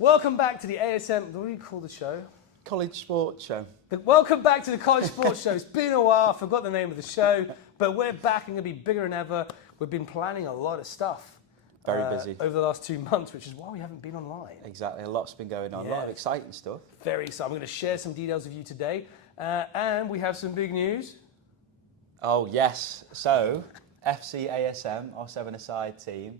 Welcome back to the ASM, what do you call the show? College Sports Show. Welcome back to the College Sports Show. It's been a while, I forgot the name of the show, but we're back and going to be bigger than ever. We've been planning a lot of stuff. Very busy. Over the last 2 months, which is why we haven't been online. Exactly, a lot's been going on, a lot of exciting stuff. Very exciting. I'm going to share some details with you today. And we have some big news. Oh yes, so FC ASM, our seven-a-side team,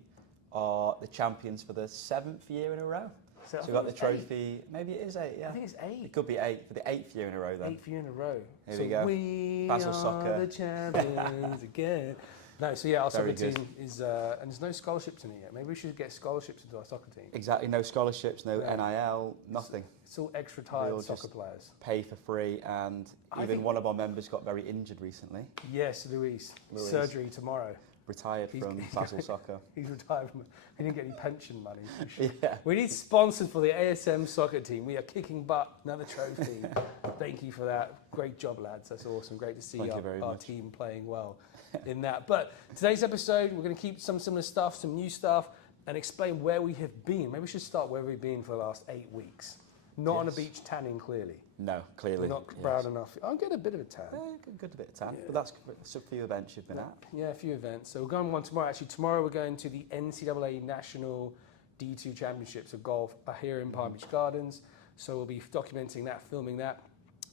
are the champions for the 7th year in a row. So we've got the trophy, maybe it is 8, yeah. I think it's 8. It could be 8 for the 8th year in a row then. 8th year in a row. Here we go. We Basel are Soccer. the champions again. No, so yeah, our Very soccer good. team is, and there's no scholarships in it yet. Maybe we should get scholarships into our soccer team. Exactly, no scholarships, no Yeah. NIL, nothing. It's all extra We all tired soccer just players. Pay for free, and I even think- one of our members got very injured recently. Yes, Luis. Luis. Surgery tomorrow. Retired from Basel Soccer. He's retired from. He didn't get any pension money. We should- Yeah. We need sponsors for the ASM soccer team. We are kicking butt. Another trophy. Thank you for that. Great job, lads. That's awesome. Great to see Thank you very our much. team playing well in that. But today's episode, we're going to keep some similar stuff, some new stuff, and explain where we have been. Maybe we should start where we've been for the last 8 weeks. Not on a Yes. beach tanning, clearly. No, clearly. We're not proud enough. I'll get a bit of a tan. Good bit of tan, Yeah. but that's a few events you've been at. Yeah, a few events. So we're going one tomorrow. Actually, tomorrow we're going to the NCAA National D2 Championships of Golf here in Palm Beach Gardens. So we'll be documenting that, filming that.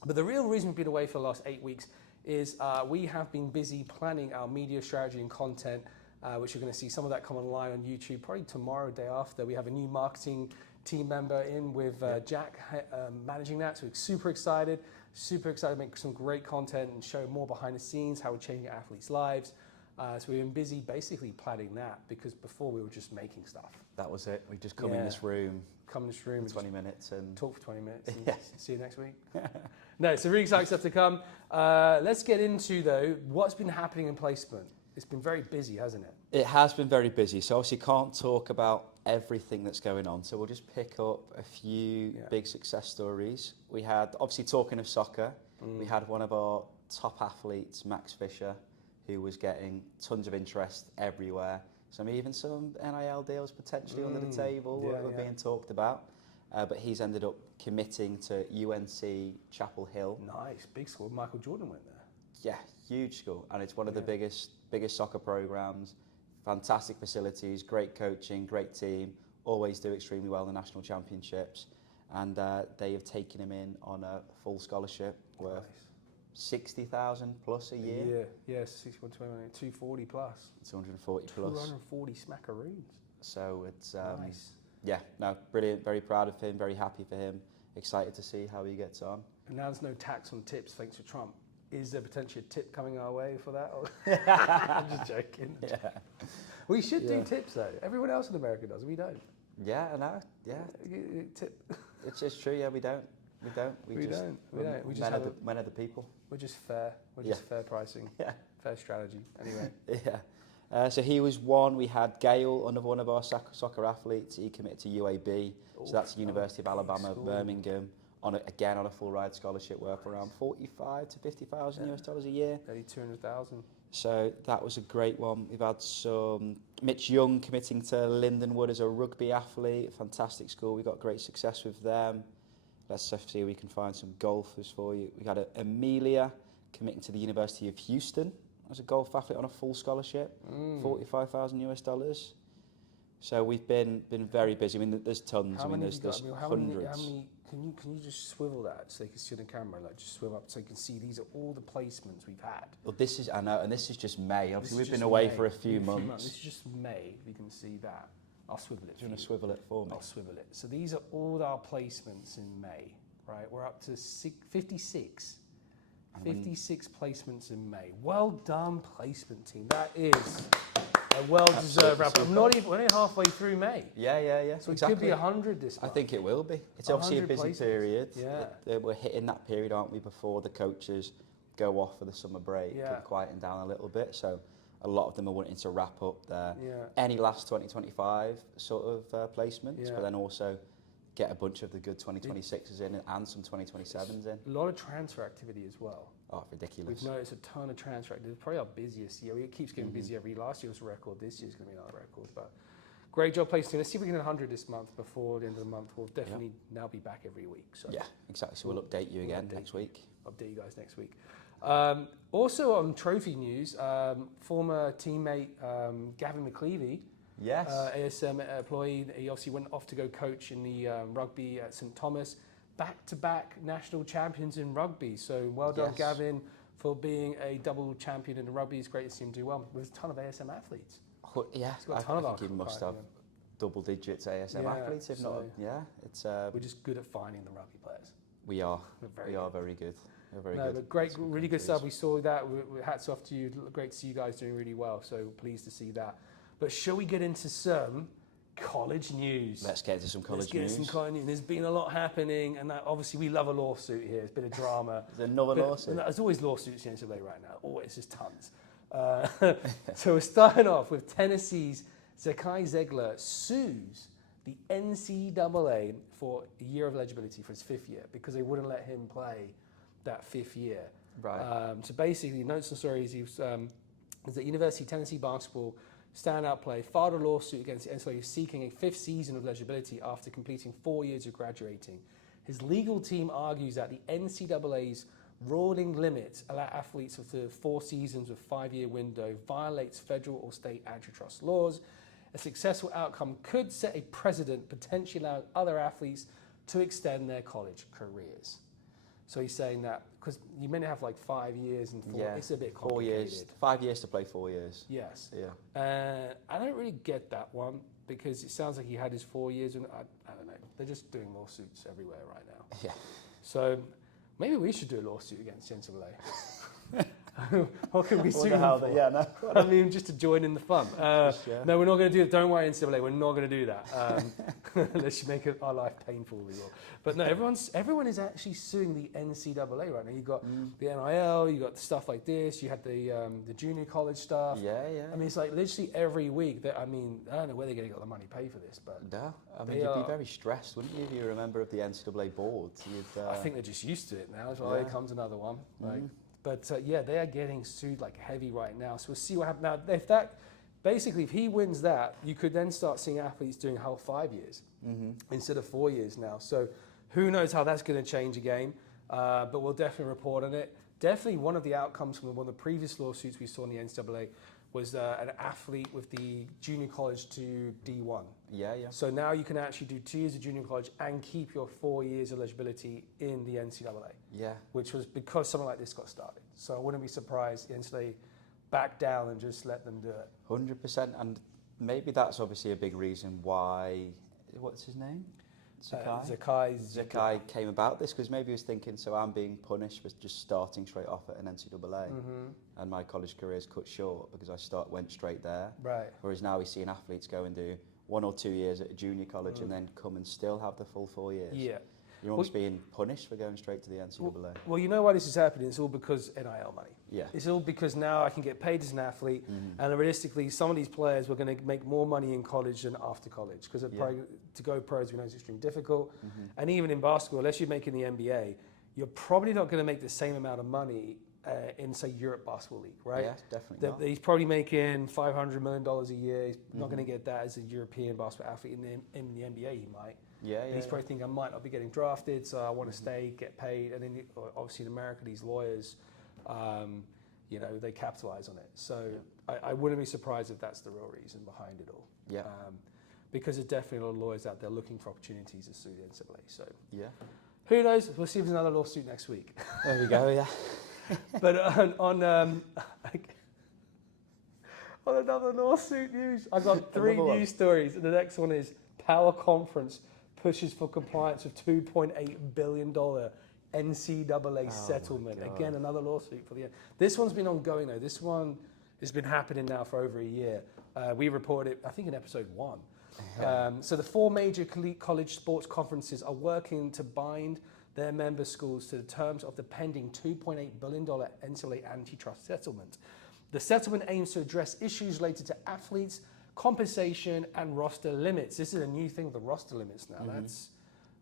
But the real reason we've been away for the last 8 weeks is we have been busy planning our media strategy and content, which you're going to see some of that come online on YouTube probably tomorrow, day after. We have a new marketing team member in with Jack managing that. So we're super excited to make some great content and show more behind the scenes, how we're changing athletes' lives. So we've been busy basically planning that because before we were just making stuff. That was it. We just come in Yeah. this room, Come in this room and 20 minutes, and talk for 20 minutes and Yeah. see you next week. No, so really exciting stuff to come. Let's get into, though, what's been happening in placement. It's been very busy, hasn't it? it has been very busy. So obviously can't talk about everything that's going on. So we'll just pick up a few big success stories. We had, obviously talking of soccer, we had one of our top athletes, Max Fisher, who was getting tons of interest everywhere. Even some NIL deals potentially under the table were being talked about. But he's ended up committing to UNC Chapel Hill. Nice, big school. Michael Jordan went there. Yeah, huge school, and it's one of the biggest soccer programs. Fantastic facilities, great coaching, great team. Always do extremely well in the national championships, and they have taken him in on a full scholarship worth 60,000 plus a year. Yeah, 61, 240 plus. 240 plus. 240 smackaroons. So it's Nice. yeah, no, brilliant. Very proud of him. Very happy for him. Excited to see how he gets on. And now there's no tax on tips thanks to Trump. Is there potentially a tip coming our way for that? I'm just joking. Yeah, We should do tips though. Everyone else in America does. We don't. yeah, I know. Yeah, Tip. it's just true. Yeah, we don't. We don't. We just, don't. We don't. We just men, have are the, men are the people. We're just fair. We're just fair pricing. Yeah. Fair strategy. Anyway. Yeah. So he was one. We had Gale, another one of our soccer athletes. He committed to UAB. So that's University of Alabama, school. Birmingham. Again on a full ride scholarship worth around 45 to 50,000 US dollars a year. Nearly 200,000. So that was a great one. We've had some Mitch Young committing to Lindenwood as a rugby athlete. Fantastic school. We got great success with them. Let's see if we can find some golfers for you. We had Amelia committing to the University of Houston as a golf athlete on a full scholarship, 45,000 US dollars. So we've been very busy. There's tons. There's hundreds. Can you just swivel that so they can see the camera? Like just swivel up so you can see these are all the placements we've had. Well, this is, I know, and this is just May. Obviously, we've This is been just away May. for a few months. This is just May. You can see that. I'll swivel it. Do you want to swivel it for me? I'll swivel it. So these are all our placements in May, right? We're up to 56. 56 placements in May. Well done, placement team. That is a well-deserved wrap. We're only halfway through May. Yeah. So exactly. it could be 100 this I month. think it will be. It's obviously a 100 busy places. period. Yeah. We're hitting that period, aren't we, before the coaches go off for the summer break Yeah. and quieten down a little bit. So a lot of them are wanting to wrap up their Yeah. any last 2025 sort of placements, Yeah. but then also get a bunch of the good 2026s in and some 2027s in. A lot of transfer activity as well. Oh, ridiculous. We've noticed a ton of transfer activity. It's probably our busiest year. It keeps getting busy every. Last year was a record. This year's going to be another record. But great job placing. Let's see if we can hit 100 this month before the end of the month. We'll definitely now be back every week. So Yeah, exactly. So we'll update you again next week. Update you guys next week. Also on trophy news, former teammate Gavin McLeavy, Yes. ASM employee, he obviously went off to go coach in the rugby at St Thomas. Back-to-back national champions in rugby. So well done, Yes. Gavin, for being a double champion in the rugby. It's great to see him do well with a ton of ASM athletes. Yeah, He's got a ton of I think he alcohol must pride, have double digits ASM Yeah, athletes, if not. so- Yeah, it's We're just good at finding the rugby players. we are We're very we good. are very good. We're very No, good. but great, in some really good countries. stuff. We saw that. Hats off to you. Great to see you guys doing really well. So pleased to see that. But shall we get into some college news? Let's get into some college Let's get news. some college news. There's been a lot happening, and obviously we love a lawsuit here. It's been a drama. There's another But- lawsuit. no, there's always lawsuits in the NCAA right now. Always, just tons. So we're starting off with Tennessee's Zakai Zegler sues the NCAA for a year of eligibility for his 5th year because they wouldn't let him play that 5th year. Right. So basically, notes and stories, he was at University of Tennessee basketball standout play, filed a lawsuit against the NCAA seeking a 5th season of eligibility after completing 4 years of graduating. His legal team argues that the NCAA's rolling limit allow athletes of the 4 seasons with 5-year window violates federal or state antitrust laws. A successful outcome could set a precedent, potentially allowing other athletes to extend their college careers. So he's saying that because you meant to have like 5 years and 4, Yeah. it's a bit 4 complicated. years, 5 years to play 4 years. Yes. Yeah. I don't really get that one because it sounds like he had his 4 years and I don't know. They're just doing lawsuits everywhere right now. Yeah. So maybe we should do a lawsuit against NCAA. What can we sue Wonder them how for? they- yeah, no. I mean, just to join in the fun. Just, yeah. No, we're not going to do it. Don't worry, NCAA, we're not going to do that. Unless you make our life painful, we will. But no, everyone is actually suing the NCAA right now. You've got the NIL, you got stuff like this, you had the junior college stuff. Yeah, yeah. I mean, it's like literally every week that, I mean, I don't know where they're going to get the money to pay for this, but No, I They mean, you'd are- be very stressed, wouldn't you, if you're a member of the NCAA board? You'd, I think they're just used to it now. So Yeah. here comes another one. Like, but yeah, they are getting sued like heavy right now. So we'll see what happens. Now, if he wins that, you could then start seeing athletes doing whole 5 years instead of 4 years now. So who knows how that's going to change again? But we'll definitely report on it. Definitely one of the outcomes from one of the previous lawsuits we saw in the NCAA was an athlete with the junior college to D1. yeah, yeah. So now you can actually do 2 years of junior college and keep your 4 years of eligibility in the NCAA, Yeah. which was because something like this got started. So I wouldn't be surprised the NCAA back down and just let them do it. 100%. And maybe that's obviously a big reason why, what's his name? Zakai came about this because maybe he was thinking, so I'm being punished for just starting straight off at an NCAA and my college career is cut short because I went straight there. Right. Whereas now he's seeing athletes go and do 1 or 2 years at a junior college and then come and still have the full 4 years. Yeah. You're almost being punished for going straight to the NCAA. Well, you know why this is happening? It's all because NIL money. Yeah. It's all because now I can get paid as an athlete, and realistically, some of these players were going to make more money in college than after college because to go pros, we know, is extremely difficult. And even in basketball, unless you're making the NBA, you're probably not going to make the same amount of money in, say, Europe Basketball League, right? Yeah, definitely not. He's probably making $500 million a year. He's not going to get that as a European basketball athlete. In the NBA, he might. Yeah, And he's probably thinking, I might not be getting drafted, so I want to stay, get paid. And then obviously in America, these lawyers, they capitalize on it. So I wouldn't be surprised if that's the real reason behind it all. Yeah. Because there's definitely a lot of lawyers out there looking for opportunities to sue the NCAA. So Yeah. who knows? We'll see if there's another lawsuit next week. There we go, yeah. But on another lawsuit news, I've got 3 Another one. news stories. And the next one is Power Conference pushes for compliance with $2.8 billion NCAA settlement. God. Again, another lawsuit for the end. This one's been ongoing though. This one has been happening now for over a year. We reported it, I think, in episode 1. So the 4 major college sports conferences are working to bind their member schools to the terms of the pending $2.8 billion NCAA antitrust settlement. The settlement aims to address issues related to athletes, compensation, and roster limits. This is a new thing with the roster limits now.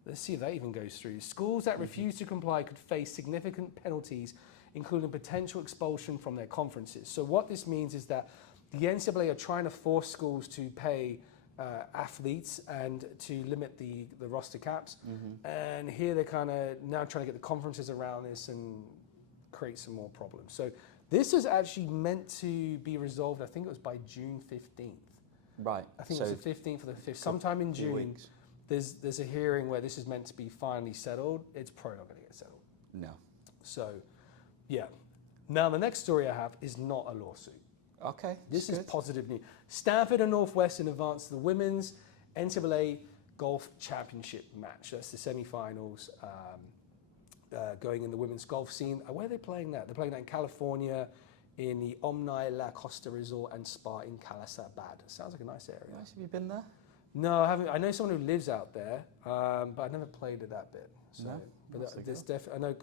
Let's see if that even goes through. Schools that refuse to comply could face significant penalties, including potential expulsion from their conferences. So what this means is that the NCAA are trying to force schools to pay athletes and to limit the roster caps. Mm-hmm. And here they're kind of now trying to get the conferences around this and create some more problems. So this is actually meant to be resolved, I think it was by June 15th. Right. I think so it was the 15th or the 5th. Sometime in few June, weeks. there's a hearing where this is meant to be finally settled. It's probably not going to get settled. No. So, yeah. Now, the next story I have is not a lawsuit. Okay. This is good. positive news. Stanford and Northwestern advanced to the women's NCAA Golf Championship match. That's the semifinals going in the women's golf scene. Where are they playing that? They're playing that in California in the Omni La Costa Resort and Spa in Calasabad. Sounds like a nice area. Nice. Have you been there? No, I haven't. I know someone who lives out there, but I've never played at that bit. So, No? but That's there's definitely. I know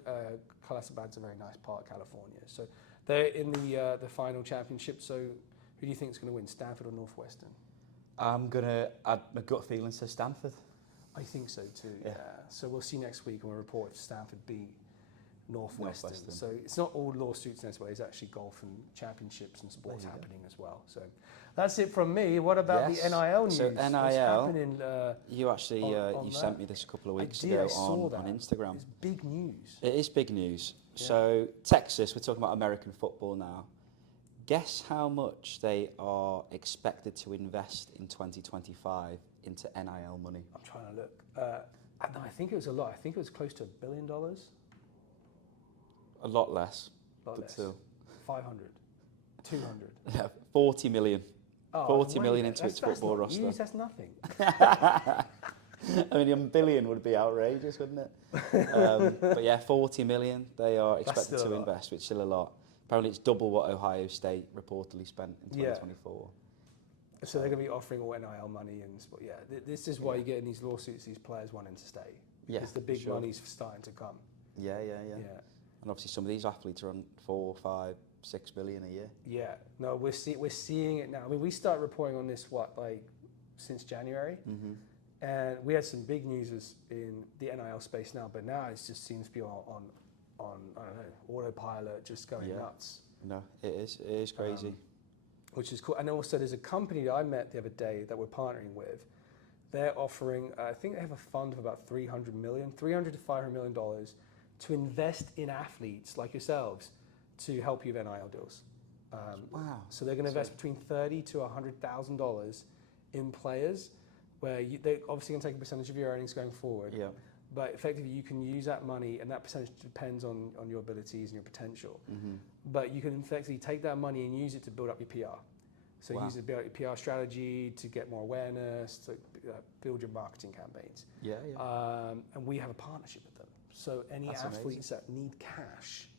Calasabad's a very nice part of California. So they're in the final championship. So who do you think is going to win, Stanford or Northwestern? I'm gonna add my gut feeling to Stanford. I think so too. Yeah. Yeah. So we'll see next week and we'll report if Stanford beat Northwestern. Northwestern. So it's not all lawsuits as well. It's actually golf and championships and sports There you go. happening as well. So that's it from me. What about Yes. the NIL news? So What's NIL, happening? You actually on you that? sent me this a couple of weeks I ago saw that. on Instagram. It's big news. It is big news. Yeah. So Texas, we're talking about American football now. Guess how much they are expected to invest in 2025 into NIL money? I'm trying to look. No, I think it was a lot. I think it was close to $1 billion. A lot less. Lot But less. still. 500, 200. Yeah, 40 million. Oh, 40 wait, million into that's- its football that's not roster. huge, that's nothing. I mean, a billion would be outrageous, wouldn't it? But yeah, 40 million they are That's expected still a to lot. invest, which is still a lot. Apparently, it's double what Ohio State reportedly spent in Yeah. 2024. So they're going to be offering all NIL money and yeah, this is why you get in these lawsuits. These players wanting to stay Yeah, because the big sure. money's starting to come. Yeah. And obviously, some of these athletes are on 4, 5, 6 billion a year. Yeah. No, we're seeing it now. I mean, we started reporting on this since January, Mm-hmm. and we had some big news in the NIL space now. But now it just seems to be on I don't know, autopilot, just going Yeah. nuts. No, it is crazy. Which is cool. And also, there's a company that I met the other day that we're partnering with. They're offering, I think they have a fund of about $300 to $500 million to invest in athletes like yourselves to help you with NIL deals. Wow. So they're going to invest between $30,000 to $100,000 in players, where they obviously can take a percentage of your earnings going forward. Yeah. But effectively, you can use that money, and that percentage depends on your abilities and your potential. Mm-hmm. But you can effectively take that money and use it to build up your PR. So Wow. use it to build up your PR strategy, to get more awareness, to build your marketing campaigns. Yeah. And we have a partnership with them. So any That's athletes that need cash,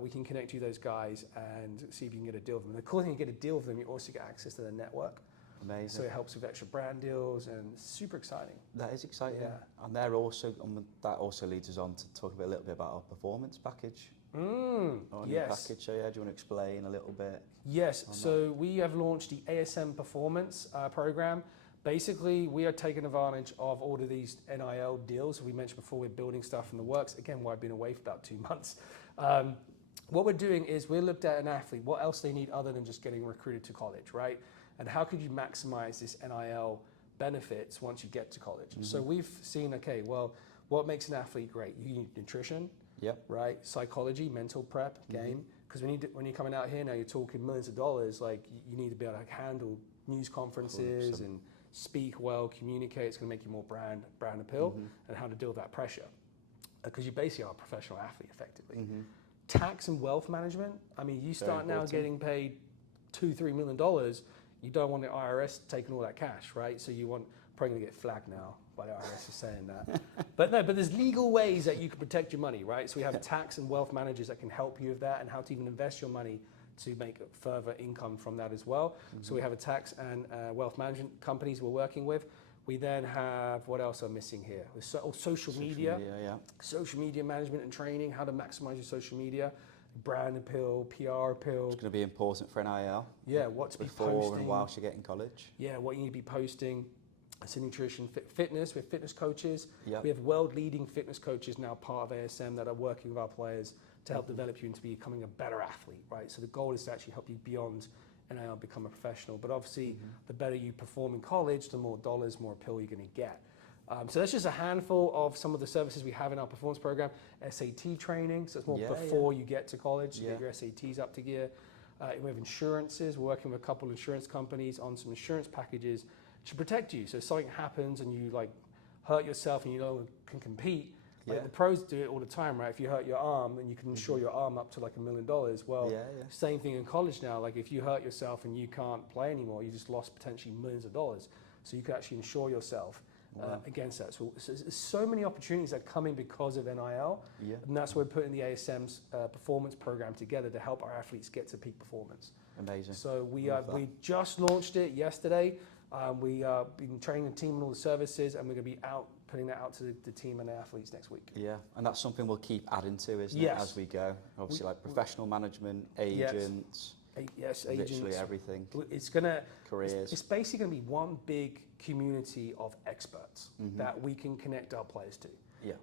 we can connect you those guys and see if you can get a deal with them. And of course, when you get a deal with them, you also get access to their network. Amazing. So it helps with extra brand deals, and it's super exciting. That is exciting. Yeah. And they're also, that also leads us on to talk a little bit about our performance package. Our new Yes. package. So yeah, do you want to explain a little bit? Yes, on so we have launched the ASM Performance program. Basically, we are taking advantage of all of these NIL deals. We mentioned before we're building stuff in the works. Again, why I've been away for about 2 months. What we're doing is we looked at an athlete, what else they need other than just getting recruited to college, right? And how could you maximize this NIL benefits once you get to college? Mm-hmm. So we've seen, okay, well, what makes an athlete great? You need nutrition, Yep. right? Psychology, mental prep, game. Because when you're coming out here now, you're talking millions of dollars. Like you need to be able to handle news conferences 100%. and speak well, communicate. It's going to make you more brand appeal, and how to deal with that pressure. Because you basically are a professional athlete, effectively. Mm-hmm. Tax and wealth management. I mean, you start now important. getting paid $2-3 million. You don't want the IRS taking all that cash, right? So you want probably going to get flagged now by the IRS for saying that. But there's legal ways that you can protect your money, right? So we have tax and wealth managers that can help you with that, and how to even invest your money to make further income from that as well. So we have a tax and wealth management companies we're working with. We then have, what else I'm missing here? Social media. Yeah. Social media management and training, how to maximize your social media, brand appeal, PR appeal. It's going to be important for NIL. Yeah, what to be Before posting. and whilst you get in college. Yeah, what you need to be posting. So nutrition, fitness. We have fitness coaches. Yep. We have world-leading fitness coaches now part of ASM that are working with our players to help develop you into becoming a better athlete, right? So the goal is to actually help you beyond NIL, become a professional. But obviously, the better you perform in college, the more dollars, more appeal you're going to get. So that's just a handful of some of the services we have in our performance program. SAT training, so it's more before you get to college, to get your SATs up to gear. We have insurances. We're working with a couple of insurance companies on some insurance packages to protect you. So if something happens and you like hurt yourself and you no longer can compete, like the pros do it all the time, right? If you hurt your arm, then you can insure your arm up to like $1 million. Well, same thing in college now. Like if you hurt yourself and you can't play anymore, you just lost potentially millions of dollars. So you can actually insure yourself against that. So there's so many opportunities that come in because of NIL. And that's why we're putting the ASM's performance program together to help our athletes get to peak performance. Amazing. So we just launched it yesterday. We been training the team on all the services, and we're going to be putting that out to the team and the athletes next week. Yeah, and that's something we'll keep adding to, isn't it, as we go? Obviously, like professional management, agents, agents, literally everything. It's gonna careers. It's basically going to be one big community of experts that we can connect our players to.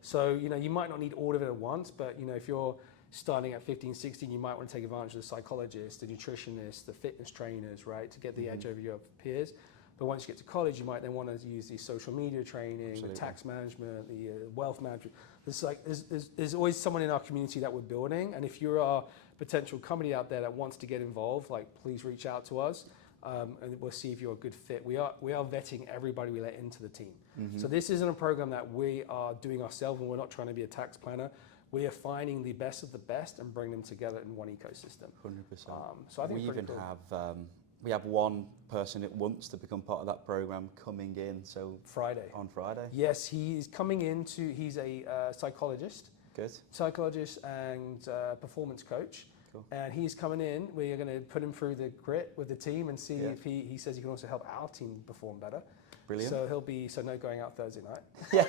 So you might not need all of it at once, but if you're starting at 15, 16, you might want to take advantage of the psychologists, the nutritionists, the fitness trainers, right, to get the edge over your peers. But once you get to college, you might then want to use the social media training, the tax management, the wealth management. There's always someone in our community that we're building, and if you're a potential company out there that wants to get involved, like please reach out to us, and we'll see if you're a good fit. We are vetting everybody we let into the team. So this isn't a program that we are doing ourselves, and we're not trying to be a tax planner. We are finding the best of the best and bring them together in one ecosystem. 100%. So I think we even cool. have one person that wants to become part of that program coming in. So on Friday. Yes, he's coming into. He's a psychologist. Good. Psychologist and performance coach. Cool. And he's coming in. We are going to put him through the grit with the team and see if he says he can also help our team perform better. Brilliant. So no going out Thursday night.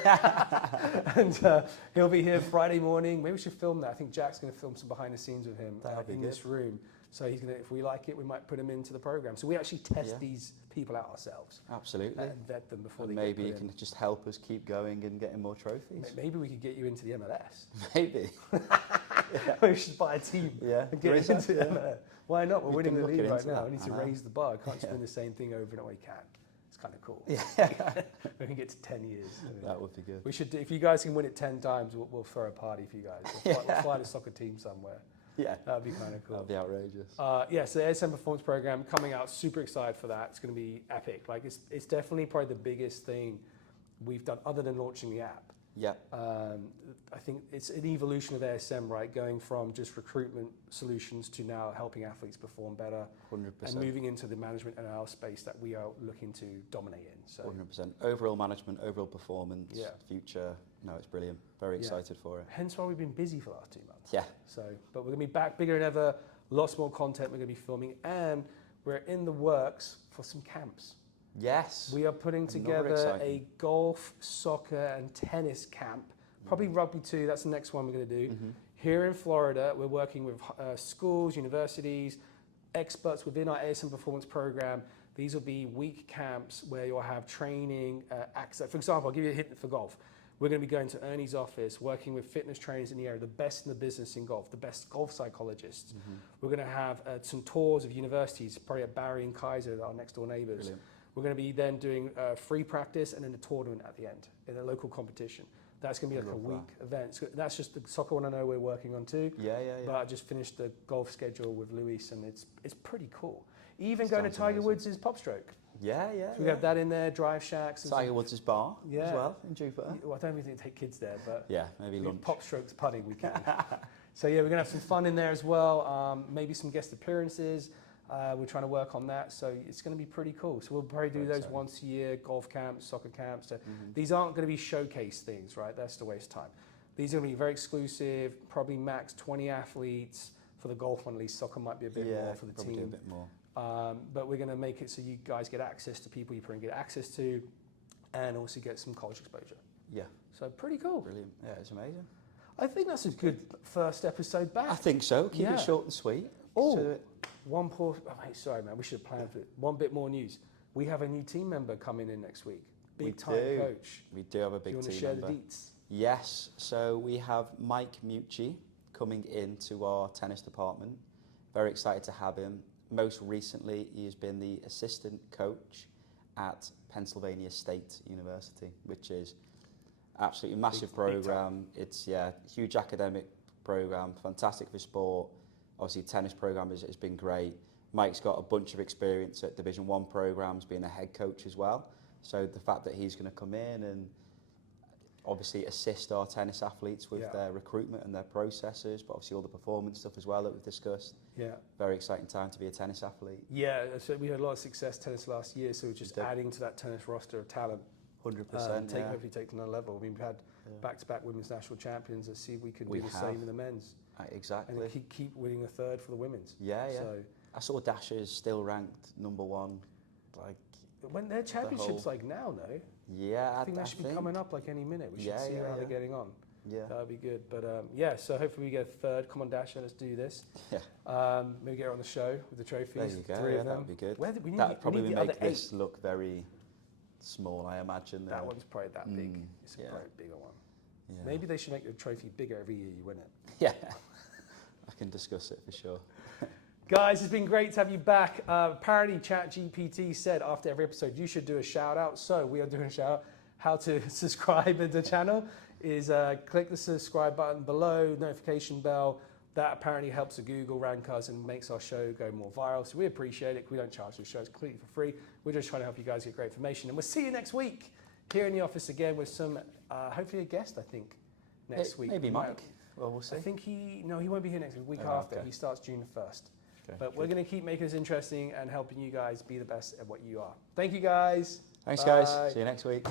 And he'll be here Friday morning. Maybe we should film that. I think Jack's going to film some behind the scenes with him in this room. So he's going to, if we like it, we might put him into the program. So we actually test these people out ourselves. Absolutely. And vet them before they maybe get you can just help us keep going and getting more trophies. Maybe we could get you into the MLS. Maybe. We should buy a team and get into the MLS. Why not? We're winning the league right now. We need to raise the bar. I can't just win the same thing over and over. We can. It's kind of cool. We can get to 10 years. That would be good. We should. If you guys can win it 10 times, we'll throw a party for you guys. We'll fly a soccer team somewhere. Yeah, that'd be kind of cool. That'd be outrageous. So the ASM Performance Program coming out. Super excited for that. It's going to be epic. Like it's definitely probably the biggest thing we've done other than launching the app. Yeah. I think it's an evolution of ASM, right? Going from just recruitment solutions to now helping athletes perform better. 100%. And moving into the management and NIL space that we are looking to dominate in. So 100%. Overall management, overall performance, future. No, it's brilliant. Very excited for it. Hence why we've been busy for the last 2 months. Yeah. So, but we're going to be back bigger than ever. Lots more content we're going to be filming. And we're in the works for some camps. Yes. We are putting together a golf, soccer, and tennis camp. Probably rugby too. That's the next one we're going to do. Here in Florida, we're working with schools, universities, experts within our ASM Performance Program. These will be week camps where you'll have training, access. For example, I'll give you a hint for golf. We're going to be going to Ernie's office, working with fitness trainers in the area, the best in the business in golf, the best golf psychologists. We're going to have some tours of universities, probably at Barry and Kaiser, our next door neighbors. Brilliant. We're going to be then doing free practice and then a tournament at the end in a local competition. That's going to be like a week event. So that's just the soccer one I know we're working on too. Yeah. But I just finished the golf schedule with Luis, and it's pretty cool. Even going to Tiger Woods' Pop Stroke. Yeah. So we have that in there, drive shacks. Tiger Woods' bar as well in Jupiter. Well, I don't really think they take kids there, but maybe lunch. Pop Strokes putting we can. So we're going to have some fun in there as well. Maybe some guest appearances. We're trying to work on that, so it's going to be pretty cool. So we'll probably do those once a year, golf camps, soccer camps. So these aren't going to be showcase things, right? That's the waste of time. These are going to be very exclusive, probably max 20 athletes. For the golf one at least, soccer might be a bit more for the team. Do a bit more. But we're going to make it so you guys get access to people you probably get access to, and also get some college exposure. Yeah. So pretty cool. Brilliant. Yeah, it's amazing. I think that's a good first episode back. I think so. Keep it short and sweet. Sorry, man. We should have planned for it. One bit more news. We have a new team member coming in next week. Big time coach. We do have a big team member. Do you want to share the deets? Yes. So we have Mike Mucci coming into our tennis department. Very excited to have him. most recently, he has been the assistant coach at Pennsylvania State University, which is absolutely massive program. It's huge academic program, fantastic for sport. Obviously, tennis program has been great. Mike's got a bunch of experience at Division 1 programs, being a head coach as well. So the fact that he's going to come in and obviously assist our tennis athletes with their recruitment and their processes, but obviously all the performance stuff as well that we've discussed. Yeah. Very exciting time to be a tennis athlete. Yeah, so we had a lot of success tennis last year, so we're just adding to that tennis roster of talent. 100%. Hopefully take to another level. I mean, we've had back-to-back women's national champions. Let's see if we can do the same in the men's. Exactly. And keep winning a third for the women's. Yeah. So I saw Dasha is still ranked #1. Like when their championships like now, no? Yeah, I think that should be coming up like any minute. We should see how they're getting on. Yeah, that would be good. But so hopefully we get a third. Come on, Dasha, let's do this. Yeah. Maybe get her on the show with the trophies. There you go. 3 of them. That would be good. That probably make this look very small, I imagine. That one's probably that big. It's a probably a bigger one. Yeah. Maybe they should make the trophy bigger every year you win it. Yeah, I can discuss it for sure. Guys, it's been great to have you back. Apparently, ChatGPT said after every episode you should do a shout out. So we are doing a shout out. How to subscribe to the channel is click the subscribe button below, notification bell. That apparently helps the Google rank us and makes our show go more viral. So we appreciate it. We don't charge the show. It's completely for free. We're just trying to help you guys get great information. And we'll see you next week here in the office again with some, hopefully a guest, I think, next week. Maybe Mike. Well, we'll see. I think he won't be here next week. After. Okay. He starts June 1st. Okay, but we're going to keep making this interesting and helping you guys be the best at what you are. Thank you, guys. Thanks, guys. See you next week.